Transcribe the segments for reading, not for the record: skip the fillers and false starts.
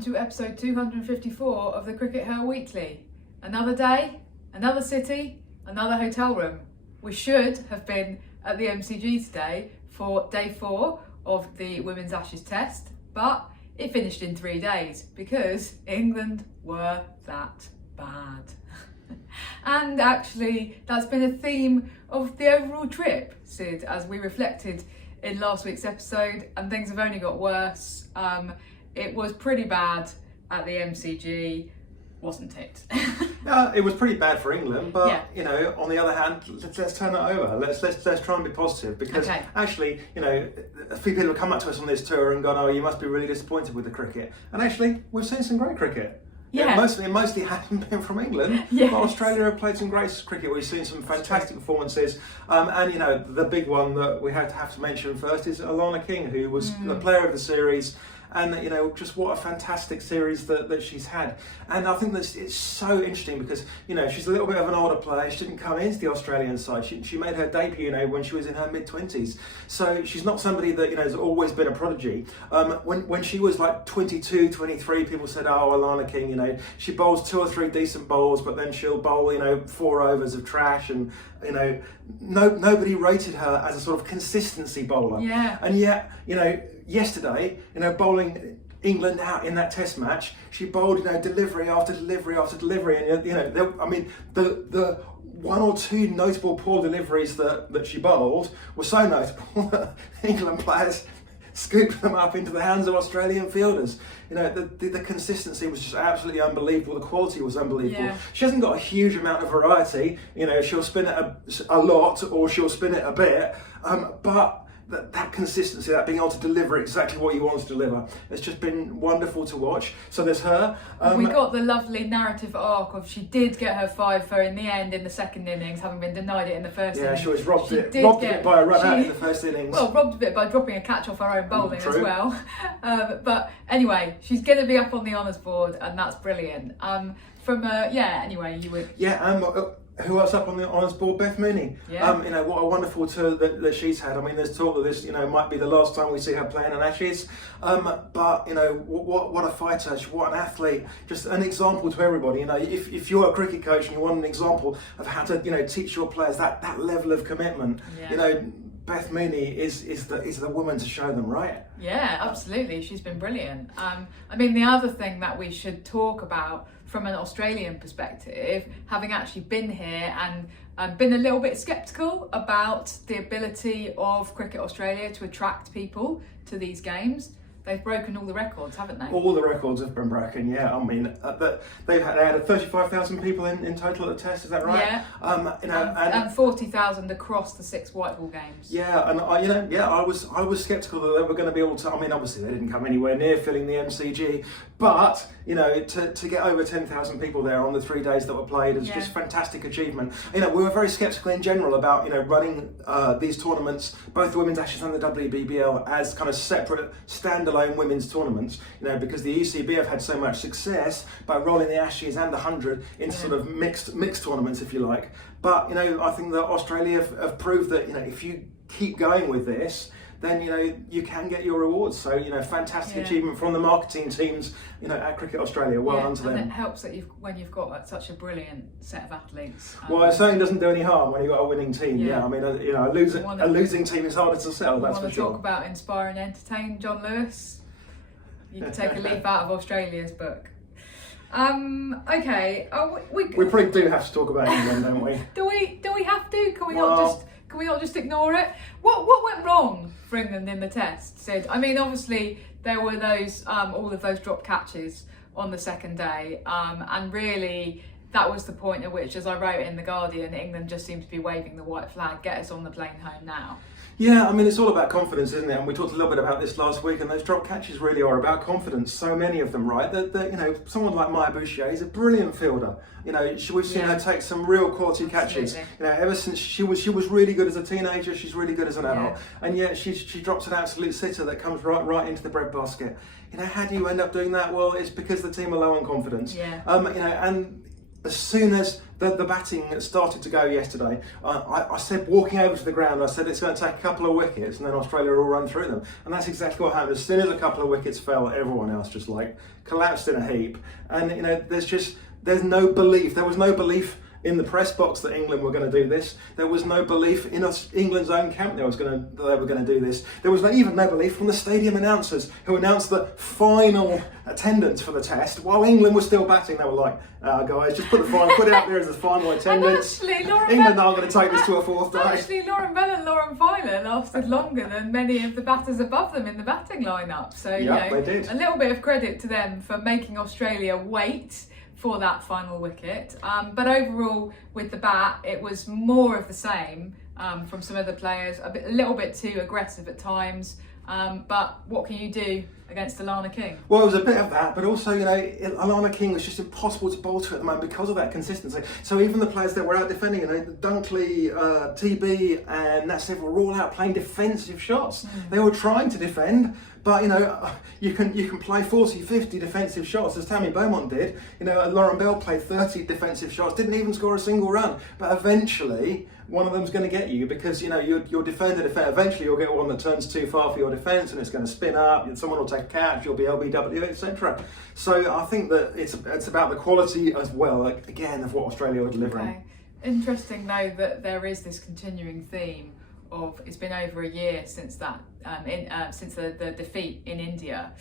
welcome to episode 254 of the CRICKETher Weekly. Another day, another city, another hotel room. We should have been at the MCG today for day 4 of the Women's Ashes Test, but it finished in 3 days because England were that bad. And actually, that's been a theme of the overall trip, Sid, as we reflected in last week's episode, and things have only got worse. It was pretty bad at the MCG, wasn't it? It was pretty bad for England, but yeah. You know, on the other hand, let's turn it over. Let's try and be positive, because actually, you know, a few people have come up to us on this tour and gone, "Oh, you must be really disappointed with the cricket." And actually, we've seen some great cricket. Yeah. It mostly hasn't been from England. Yes. But Australia have played some great cricket. We've seen some fantastic performances. And you know, the big one that we have to mention first is Alana King, who was the player of the series. And you know, just what a fantastic series that she's had. And I think that it's so interesting because, you know, she's a little bit of an older player. She didn't come into the Australian side. She made her debut, you know, when she was in her mid-20s. So she's not somebody that, you know, has always been a prodigy. When she was like 22, 23, people said, "Oh, Alana King, you know, she bowls 2 or 3 decent bowls, but then she'll bowl, you know, 4 overs of trash." And you know, nobody rated her as a sort of consistency bowler. Yeah. And yet, you know, yesterday, you know, bowling England out in that Test match, she bowled, you know, delivery after delivery after delivery, and you know, I mean, the 1 or 2 notable poor deliveries that she bowled were so notable that England players scooped them up into the hands of Australian fielders. You know, the consistency was just absolutely unbelievable. The quality was unbelievable. Yeah. She hasn't got a huge amount of variety. You know, she'll spin it a lot or she'll spin it a bit, but that consistency, that being able to deliver exactly what you want to deliver, it's just been wonderful to watch. So there's her. We got the lovely narrative arc of she did get her 5 for in the end in the second innings, having been denied it in the first innings. Yeah, she was robbed a bit by a run out in the first innings. Well, robbed a bit by dropping a catch off her own bowling as True. well. But anyway, she's going to be up on the honours board, and that's brilliant. Anyway, you would... Yeah, who else up on the honours board? Beth Mooney. Yeah. You know, what a wonderful tour that she's had. I mean, there's talk that this, you know, might be the last time we see her playing an Ashes. But you know, what a fighter! What an athlete! Just an example to everybody. You know, if you're a cricket coach and you want an example of how to, you know, teach your players that level of commitment, you know, Beth Mooney is the woman to show them, right? Yeah, absolutely. She's been brilliant. I mean, the other thing that we should talk about from an Australian perspective, having actually been here and been a little bit sceptical about the ability of Cricket Australia to attract people to these games. They've broken all the records, haven't they? All the records have been broken, yeah. I mean, they had 35,000 people in total at the Test, is that right? Yeah. You know, and 40,000 across the 6 white ball games. Yeah, and I was sceptical that they were going to be able to. I mean, obviously they didn't come anywhere near filling the MCG, but you know, to get over 10,000 people there on the 3 days that were played is just fantastic achievement. You know, we were very sceptical in general about, you know, running these tournaments, both the Women's Ashes and the WBBL, as kind of separate, standalone women's tournaments. You know, because the UCB have had so much success by rolling the Ashes and the 100 into sort of mixed tournaments, if you like. But you know, I think that Australia have proved that, you know, if you keep going with this, then you know you can get your rewards. So you know, fantastic achievement from the marketing teams, you know, at Cricket Australia. Well done to them. And it helps that when you've got like, such a brilliant set of athletes. Well, it certainly doesn't do any harm when you've got a winning team. Yeah, I mean, you know, a losing team is harder to sell. That's for sure. Want to talk about inspire and entertain, John Lewis? You can take a leaf out of Australia's book. Okay. We probably do have to talk about England, don't we? Do we have to? Can we not just ignore it? What went wrong for England in the Test, Sid? I mean, obviously there were those all of those drop catches on the second day, and really that was the point at which, as I wrote in The Guardian, England just seemed to be waving the white flag. Get us on the plane home now. Yeah, I mean, it's all about confidence, isn't it? And we talked a little bit about this last week, and those drop catches really are about confidence. So many of them, right? That you know, someone like Maya Bouchier is a brilliant fielder. You know, we've seen her take some real quality catches. You know, ever since she was really good as a teenager, she's really good as an adult, and yet she drops an absolute sitter that comes right into the breadbasket. You know, how do you end up doing that? Well, it's because the team are low on confidence. Yeah. You know, and as soon as the batting started to go yesterday. I said, walking over to the ground, I said it's going to take a couple of wickets and then Australia will run through them. And that's exactly what happened. As soon as a couple of wickets fell, everyone else just like collapsed in a heap. And you know, there's no belief. There was no belief in the press box that England were going to do this. There was no belief in England's own camp that they were going to do this. There was even no belief from the stadium announcers who announced the final attendance for the test while England was still batting. They were like, guys, just put it out there as the final attendance. England aren't going to take this to a fourth day. Actually, Lauren Bell and Lauren Filer lasted longer than many of the batters above them in the batting lineup. So they did. A little bit of credit to them for making Australia wait for that final wicket. But overall, with the bat, it was more of the same from some of the players, a little bit too aggressive at times. But what can you do against Alana King? Well, it was a bit of that, but also, you know, Alana King was just impossible to bowl to at the moment because of that consistency. So even the players that were out defending, you know, Dunkley, TB and Nassif were all out playing defensive shots. They were trying to defend, but, you know, you can play 40, 50 defensive shots as Tammy Beaumont did. You know, Lauren Bell played 30 defensive shots, didn't even score a single run. But eventually, one of them's going to get you because, you know, you're defender. Eventually, you'll get one that turns too far for your defence and it's going to spin up. And someone will take a catch. You'll be LBW, etc. So I think that it's about the quality as well, again, of what Australia are delivering. Okay. Interesting though that there is this continuing theme of it's been over a year since that since the defeat in India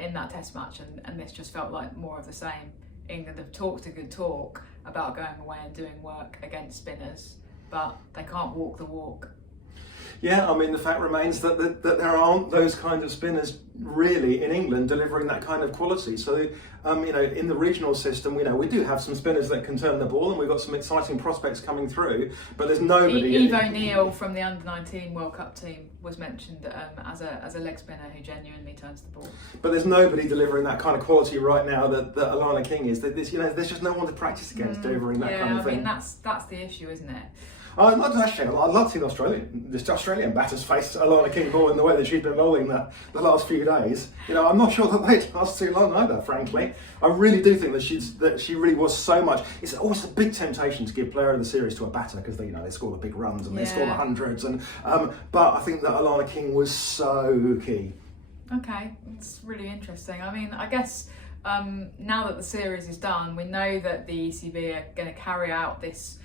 in that Test match, and this just felt like more of the same. England have talked a good talk about going away and doing work against spinners, but they can't walk the walk. Yeah, I mean, the fact remains that there aren't those kind of spinners really in England delivering that kind of quality. So, you know, in the regional system, we do have some spinners that can turn the ball, and we've got some exciting prospects coming through. But there's nobody. Eve O'Neill from the U19 World Cup team was mentioned as a leg spinner who genuinely turns the ball. But there's nobody delivering that kind of quality right now that Alana King is. There's just no one to practice against delivering that kind of thing. I mean, that's the issue, isn't it? I'd love to see the Australian batters face Alana King ball in the way that she's been bowling the last few days. You know, I'm not sure that they'd last too long either, frankly. I really do think that she really was so much. It's always a big temptation to give Player of the Series to a batter because they score the big runs and they score the hundreds. But I think that Alana King was so key. Okay, it's really interesting. I mean, I guess now that the series is done, we know that the ECB are going to carry out this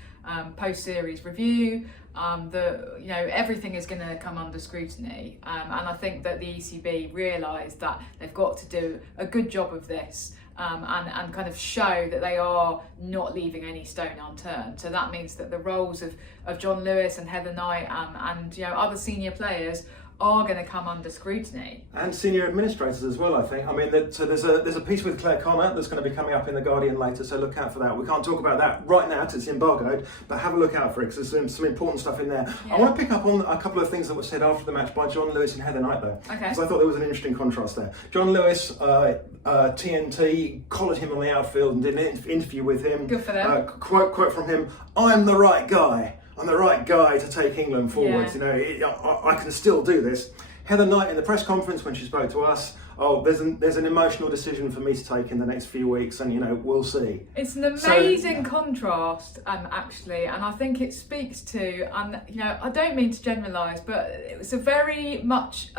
post-series review. Everything is going to come under scrutiny, and I think that the ECB realised that they've got to do a good job of this and kind of show that they are not leaving any stone unturned. So that means that the roles of John Lewis and Heather Knight and other senior players are going to come under scrutiny. And senior administrators as well, I think. I mean, so there's a piece with Claire Connor that's going to be coming up in The Guardian later, so look out for that. We can't talk about that right now because it's embargoed, but have a look out for it because there's some important stuff in there. Yeah. I want to pick up on a couple of things that were said after the match by John Lewis and Heather Knight, though. Okay. Because I thought there was an interesting contrast there. John Lewis, TNT, collared him on the outfield and did an interview with him. Good for them. Quote from him, "I'm the right guy. I'm the right guy to take England forwards. I can still do this." Heather Knight in the press conference when she spoke to us, there's an emotional decision for me to take in the next few weeks, and we'll see. It's an amazing contrast, actually, and I think it speaks to, I don't mean to generalise, but it's a very much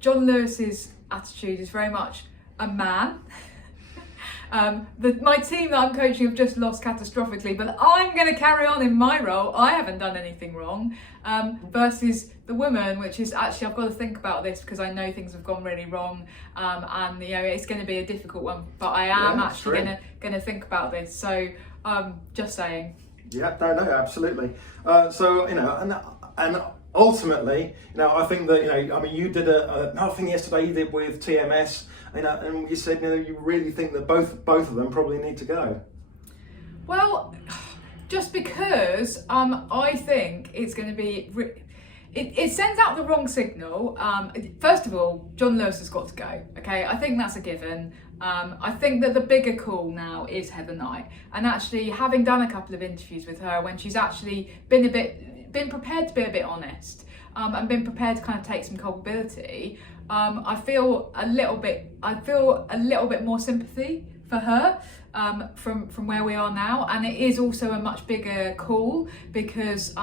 John Lewis's attitude is very much a man. My team that I'm coaching have just lost catastrophically, but I'm going to carry on in my role. I haven't done anything wrong. Versus the woman, which is actually, I've got to think about this because I know things have gone really wrong, and it's going to be a difficult one. But I am actually going to think about this. So just saying. Yeah, no, absolutely. And ultimately, I think that you did another thing yesterday. You did with TMS. And you said, you really think that both of them probably need to go. Well, just because I think it's going to be, it sends out the wrong signal. First of all, John Lewis has got to go. Okay, I think that's a given. I think that the bigger call now is Heather Knight, and actually having done a couple of interviews with her when she's actually been prepared to be a bit honest. And been prepared to kind of take some culpability. I feel a little bit more sympathy for her. from where we are now, and it is also a much bigger call because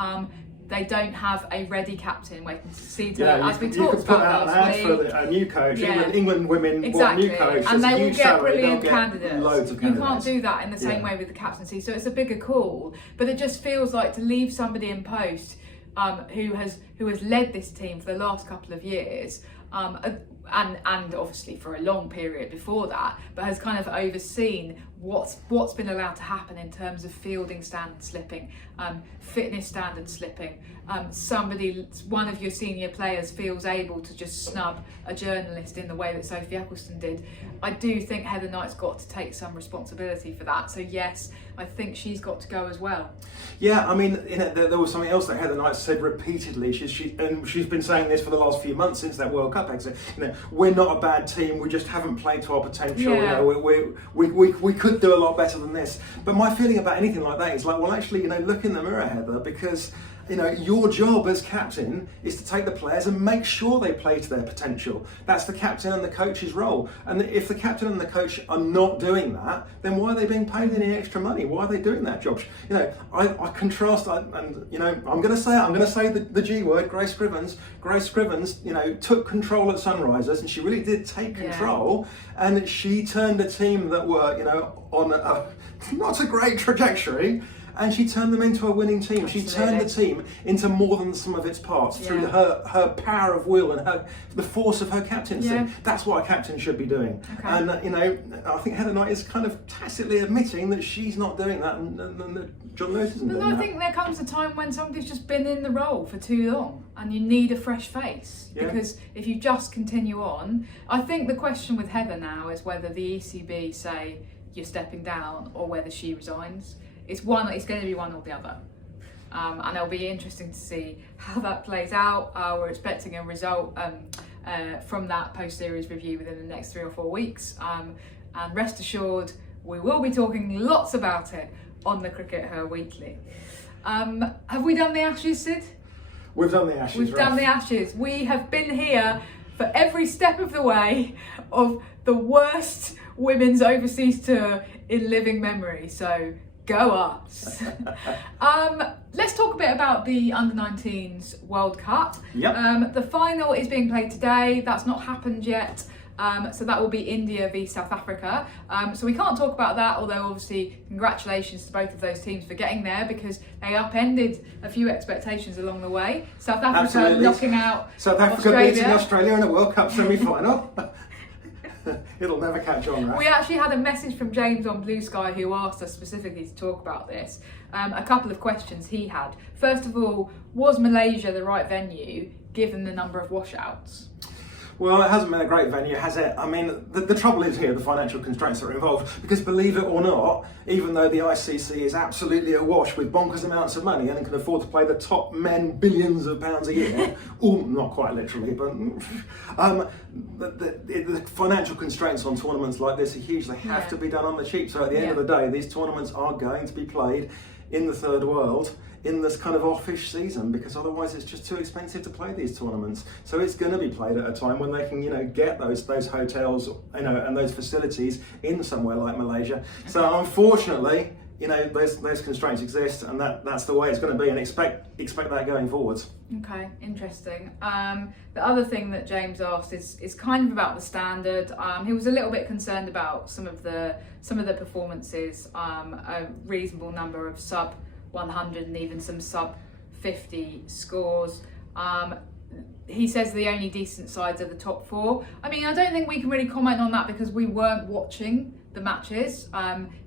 they don't have a ready captain waiting to see to it, as we talked about last week. For a new coach. England women want new coach. And they will get salary, brilliant candidates. Loads of candidates. You can't do that in the same way with the captaincy, so it's a bigger call. But it just feels like to leave somebody in post who has led this team for the last couple of years, and obviously for a long period before that, but has kind of overseen what's been allowed to happen in terms of fielding standards slipping, fitness standards slipping. One of your senior players feels able to just snub a journalist in the way that Sophie Eccleston did. I do think Heather Knight's got to take some responsibility for that. So yes, I think she's got to go as well. Yeah, I mean, there was something else that Heather Knight said repeatedly. She's been saying this for the last few months since that World Cup exit. We're not a bad team. We just haven't played to our potential. Yeah. We could do a lot better than this. But my feeling about anything like that is like, well, actually, look in the mirror, Heather, because your job as captain is to take the players and make sure they play to their potential. That's the captain and the coach's role. And if the captain and the coach are not doing that, then why are they being paid any extra money? Why are they doing that job? I contrast, and I'm going to say the G word, Grace Scrivens. Grace Scrivens, took control at Sunrisers, and she really did take control. And she turned a team that were, on a not a great trajectory. And she turned them into a winning team. Absolutely. She turned the team into more than the sum of its parts through her power of will and the force of her captaincy. Yeah. That's what a captain should be doing. Okay. And I think Heather Knight is kind of tacitly admitting that she's not doing that, and that John Lewis isn't doing that. But I think there comes a time when somebody's just been in the role for too long, and you need a fresh face. Yeah. Because if you just continue on, I think the question with Heather now is whether the ECB say you're stepping down or whether she resigns. It's going to be one or the other. And it'll be interesting to see how that plays out. We're expecting a result from that post-series review within the next 3 or 4 weeks. And rest assured, we will be talking lots about it on the CRICKETher Weekly. Have we done the Ashes, Sid? We've done the Ashes. We've done the Ashes. We have been here for every step of the way of the worst women's overseas tour in living memory. So go us. Let's talk a bit about the Under-19s World Cup. Yep. The final is being played today. That's not happened yet. So that will be India v South Africa. So we can't talk about that, although obviously congratulations to both of those teams for getting there, because they upended a few expectations along the way. South Africa Absolutely. knocking out South Africa beating Australia in a World Cup semi-final. It'll never catch on, right? We actually had a message from James on Blue Sky who asked us specifically to talk about this. A couple of questions he had. First of all, was Malaysia the right venue given the number of washouts? Well, it hasn't been a great venue, has it? I mean, the trouble is here, the financial constraints that are involved, because believe it or not, even though the ICC is absolutely awash with bonkers amounts of money and can afford to play the top men billions of pounds a year, not quite literally, but the financial constraints on tournaments like this are huge. They have to be done on the cheap. So at the end of the day, these tournaments are going to be played in the third world in this kind of offish season, because otherwise it's just too expensive to play these tournaments. So it's going to be played at a time when they can, get those hotels, and those facilities in somewhere like Malaysia. So unfortunately, those constraints exist, and that's the way it's going to be, and expect that going forwards. Okay, interesting. The other thing that James asked is kind of about the standard. He was a little bit concerned about some of the performances, a reasonable number of sub 100 and even some sub 50 scores. He says the only decent sides are the top 4. I mean, I don't think we can really comment on that because we weren't watching the matches.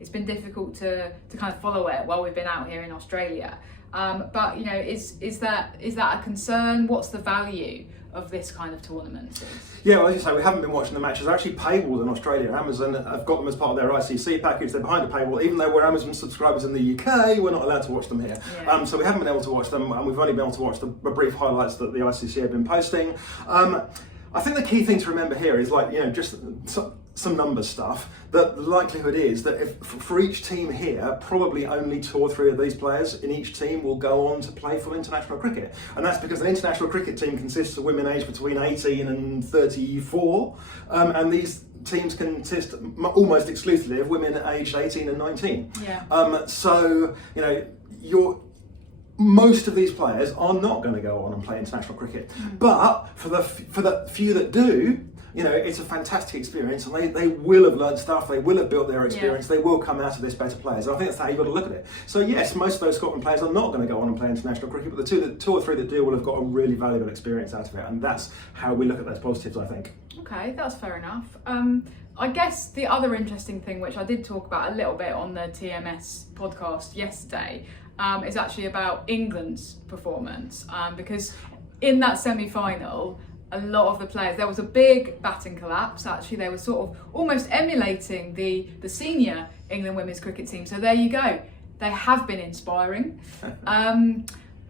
It's been difficult to kind of follow it while we've been out here in Australia. But is that a concern? What's the value of this kind of tournament? Yeah, well, as you say, we haven't been watching the matches. They're actually paywalled in Australia. Amazon have got them as part of their ICC package. They're behind a paywall. Even though we're Amazon subscribers in the UK, we're not allowed to watch them here. Yeah. So we haven't been able to watch them, and we've only been able to watch the brief highlights that the ICC have been posting. I think the key thing to remember here is some numbers stuff, that the likelihood is that if for each team here, probably only 2 or 3 of these players in each team will go on to play full international cricket. And that's because an international cricket team consists of women aged between 18 and 34, and these teams consist almost exclusively of women aged 18 and 19. Yeah. So, you know, most of these players are not going to go on and play international cricket. But for the few that do, you know, it's a fantastic experience, and they will have learned stuff, they will have built their experience, they will come out of this better players. And I think that's how you've got to look at it. So yes, most of those Scotland players are not going to go on and play international cricket, but the 2 or 3 that do will have got a really valuable experience out of it, and that's how we look at those positives, I think. Okay, that's fair enough. I guess the other interesting thing, which I did talk about a little bit on the TMS podcast yesterday, is actually about England's performance, because in that semi-final, a lot of the players, there was a big batting collapse. Actually, they were sort of almost emulating the senior England women's cricket team. So there you go. They have been inspiring.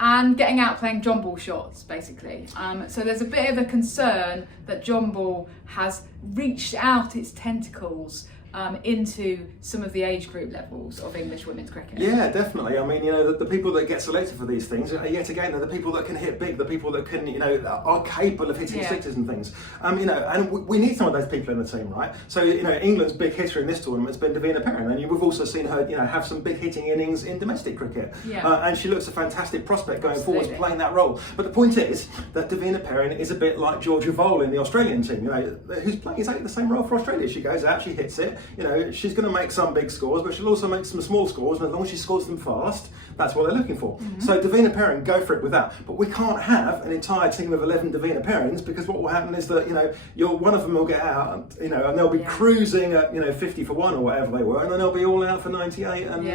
And getting out playing JonBall shots, basically. So there's a bit of a concern that JonBall has reached out its tentacles into some of the age group levels of English women's cricket. Yeah, definitely. I mean, you know, the people that get selected for these things, yet again, they're the people that can hit big, the people that can, you know, are capable of hitting sixes and things. You know, and we need some of those people in the team, right? So, you know, England's big hitter in this tournament has been Davina Perrin, and we've also seen her, you know, have some big hitting innings in domestic cricket. And she looks a fantastic prospect going forward, playing that role. But the point is that Davina Perrin is a bit like Georgia Vole in the Australian team, you know, who's playing exactly the same role for Australia. She goes out, she hits it. You know, she's going to make some big scores, but she'll also make some small scores, and as long as she scores them fast, that's what they're looking for. So Davina Perrin, go for it with that. But we can't have an entire team of 11 Davina Perrins, because what will happen is that, you know, one of them will get out, you know, and they'll be cruising at, you know, 50 for 1 or whatever they were, and then they'll be all out for 98. And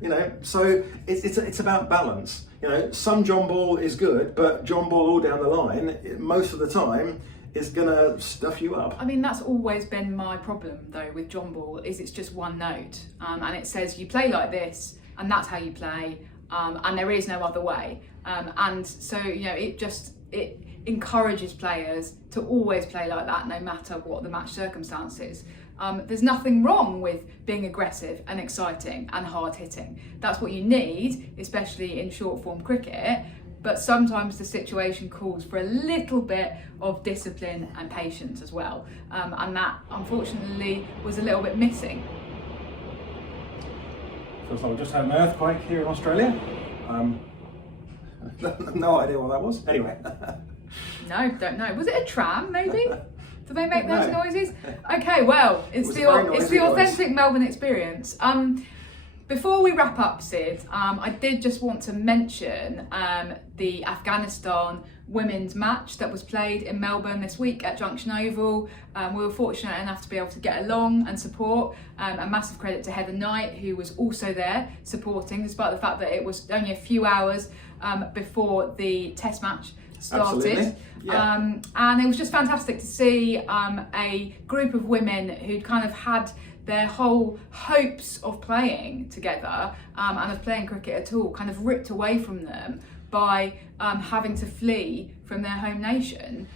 you know, so it's about balance. You know, some JonBall is good, but JonBall all down the line, most of the time, is going to stuff you up. I mean, that's always been my problem though with JonBall, is it's just one note, and it says you play like this and that's how you play, and there is no other way, and so, you know, it encourages players to always play like that no matter what the match circumstances. There's nothing wrong with being aggressive and exciting and hard hitting. That's what you need, especially in short form cricket. But sometimes the situation calls for a little bit of discipline and patience as well. And that, unfortunately, was a little bit missing. Feels like we just had an earthquake here in Australia. No idea what that was. Anyway. No, don't know. Was it a tram, maybe? Do they make those noises? Okay, well, it's the authentic Melbourne experience. Before we wrap up, Sid, I did just want to mention the Afghanistan women's match that was played in Melbourne this week at Junction Oval. We were fortunate enough to be able to get along and support. A massive credit to Heather Knight, who was also there supporting, despite the fact that it was only a few hours before the test match started. And it was just fantastic to see a group of women who'd kind of had their whole hopes of playing together and of playing cricket at all kind of ripped away from them by having to flee from their home nation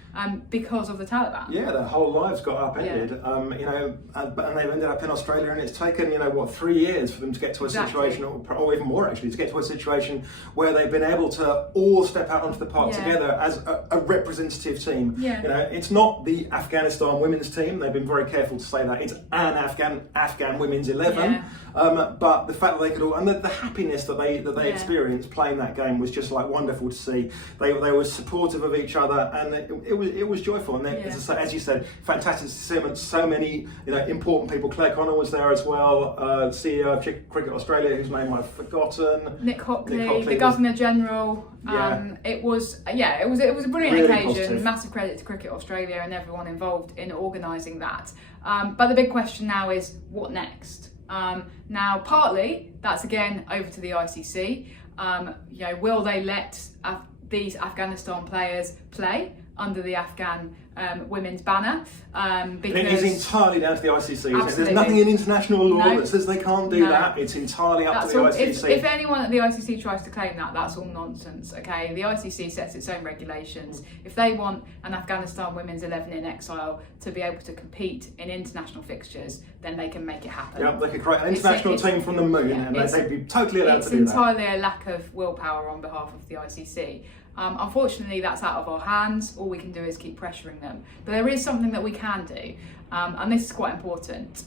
because of the Taliban. Yeah, their whole lives got upended, you know, and they've ended up in Australia, and it's taken, you know, what, 3 years for them to get to a situation, or even more actually, to get to a situation where they've been able to all step out onto the park together as a representative team. You know, it's not the Afghanistan women's team, they've been very careful to say that, it's an Afghan women's 11, but the fact that they could all, and the happiness that they experienced playing that game was just like wonderful to see. They were supportive of each other, and it was joyful. And as you said, fantastic to see so many, you know, important people. Claire Connor was there as well, CEO of Cricket Australia, whose name I've forgotten. Nick Hockley, the Governor General. It was a brilliant really occasion. Positive. Massive credit to Cricket Australia and everyone involved in organising that. But the big question now is, what next? Now, partly that's again over to the ICC. You know, will they let these Afghanistan players play? under the Afghan women's banner. Because it is entirely down to the ICC. Absolutely. There's nothing in international law No. that says they can't do No. that. It's entirely up That's to the all, ICC. if anyone at the ICC tries to claim that, that's all nonsense, okay? The ICC sets its own regulations. If they want an Afghanistan women's 11 in exile to be able to compete in international fixtures, then they can make it happen. Yeah, they could create an international team from the moon, and they'd be totally allowed to do that. It's entirely a lack of willpower on behalf of the ICC. Unfortunately, that's out of our hands. All we can do is keep pressuring them. But there is something that we can do, and this is quite important.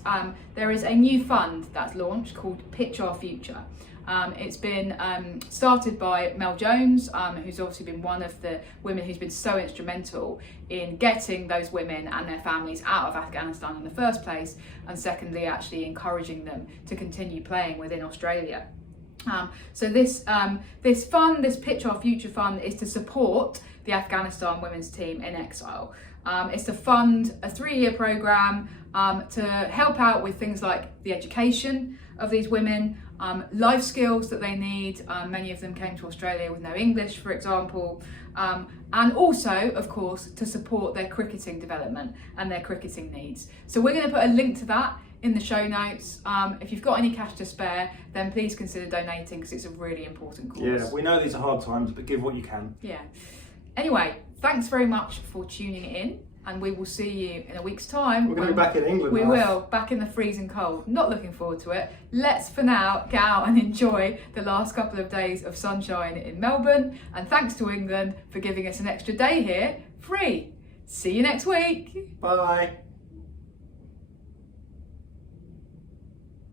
There is a new fund that's launched called Pitch Our Future. It's been started by Mel Jones, who's obviously been one of the women who's been so instrumental in getting those women and their families out of Afghanistan in the first place, and secondly, actually encouraging them to continue playing within Australia. So this fund, this Pitch Our Future fund, is to support the Afghanistan women's team in exile. It's to fund a 3-year programme to help out with things like the education of these women, life skills that they need. Many of them came to Australia with no English, for example, and also, of course, to support their cricketing development and their cricketing needs. So we're going to put a link to that in the show notes. If you've got any cash to spare, then please consider donating, because it's a really important cause. Yeah, we know these are hard times, but give what you can. Yeah. Anyway, thanks very much for tuning in, and we will see you in a week's time. We're going to be back in England. We will, back in the freezing cold. Not looking forward to it. Let's, for now, get out and enjoy the last couple of days of sunshine in Melbourne. And thanks to England for giving us an extra day here, free. See you next week. Bye.